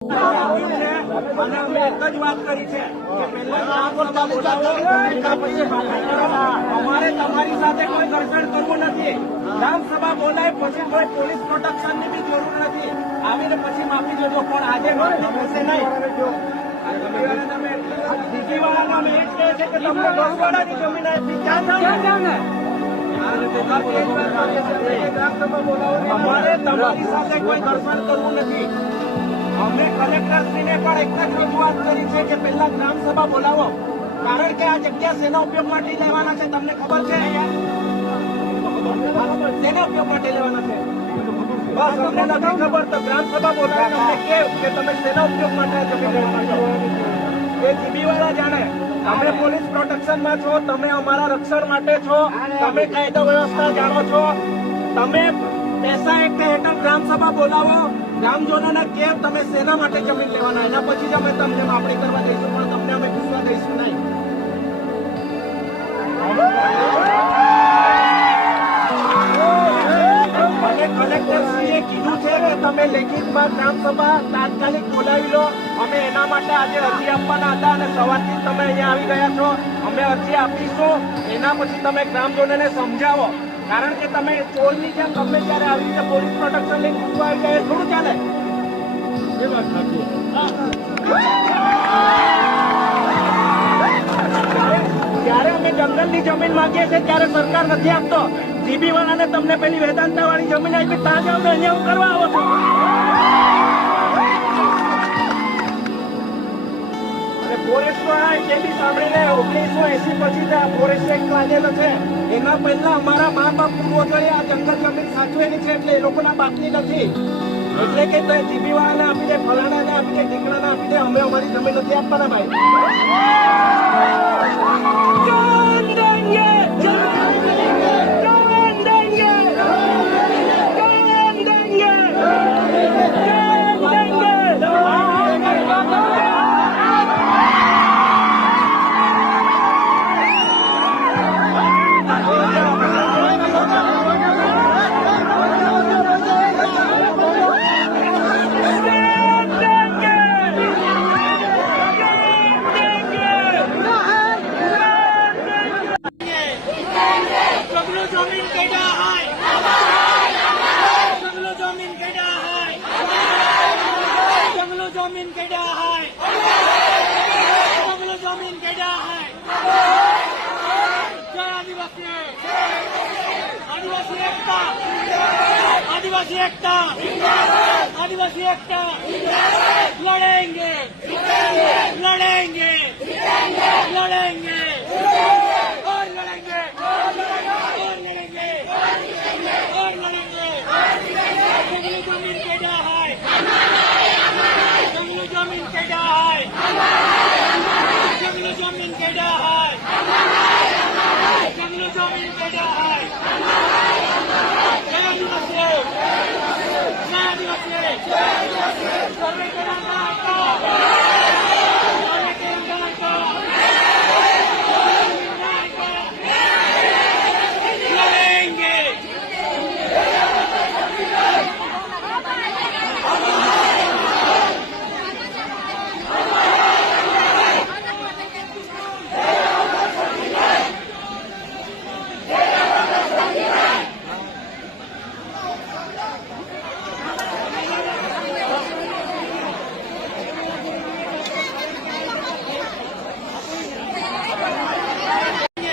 અને અમે એક જ વાત કરી છે કે પહેલા અમારે તમારી સાથે કોઈ ઘર્ષણ કરવું નથી. ગ્રામસભા બોલાય પછી કોઈ પોલીસ પ્રોટેક્શનની બી જરૂર નથી. આવીને પછી માફી જોજો, પણ આજે માફી થશે નહીં. બીજી વાર અમે એ જ કહે છે કે તમને ગૌવાડાની જમીન આપી અમારે તમારી સાથે કોઈ ઘર્ષણ કરવું નથી. અમે કલેક્ટરશ્રીને પણ એક જ રજૂઆત કરી છે કે પહેલા ગ્રામસભા બોલાવો, કારણ કે આ જગ્યા શેના ઉપયોગ માટે લેવાના છે તમને ખબર છે? શેના ઉપયોગ માટે લેવાના છે બસ અમને નથી ખબર. તો ગ્રામસભા બોલાવીને અમને કેવું કે તમે શેના ઉપયોગ માટે જમીન લેવાના છો એ જીબીવાળા જાણે. તમે પોલીસ પ્રોટેક્શનમાં છો, તમે અમારા રક્ષણ માટે છો, તમે કાયદો વ્યવસ્થા જાણો છો. તમે પૈસા એક હેઠળ ગ્રામસભા બોલાવો, ગ્રામજનોને કેમ તમે શેના માટે જમીન લેવાના, એના પછી જ અમે તમને માપણી કરવા દઈશું, પણ તમને અમે પૂછવા દઈશું નહીં. મને કલેક્ટરશ્રીએ કીધું છે કે તમે લેખિતમાં ગ્રામસભા તાત્કાલિક બોલાવી લો. અમે એના માટે આજે અરજી આપવાના હતા અને સવારથી તમે અહીંયા આવી ગયા છો. અમે અરજી આપીશું, એના પછી તમે ગ્રામજનોને સમજાવો, કારણ કે તમે ચોરની જેમ ગમે ત્યારે આવી રીતે પોલીસ પ્રોટેક્શન લઈને ઘૂસવા આવી જાય થોડું ચાલે. એ વાત સાચી. જયારે અમે જંગલની જમીન માંગીએ છીએ ત્યારે સરકાર નથી આપતો. જીબી વાળાને તમને પેલી વેદાંતા વાળી જમીન આપી, ત્યાં અમે અહીંયા કરવા આવો છો. અને ફોરેસ્ટ વાળા એ બી સાંભળીને 1980 પછી ફોરેસ્ટ એક્ટ લાગેલો છે. એના પહેલા અમારા મા બાપ પૂર્વજોએ આ જંગલ જમીન સાચવેલી છે, એટલે એ લોકોના બાપની નથી. એટલે કે જીબી વાળાને આપી દે, ફલાણાને આપી દે, ઢીકણાને આપી દે, અમે અમારી જમીન નથી આપવાના ભાઈ. जमीन केड़ा है, जमीन केड़ा है। जय आदिवासी, आदिवासी एकता, आदिवासी एकता, आदिवासी एकता। लड़ेंगे, लड़ेंगे, लड़ेंगे।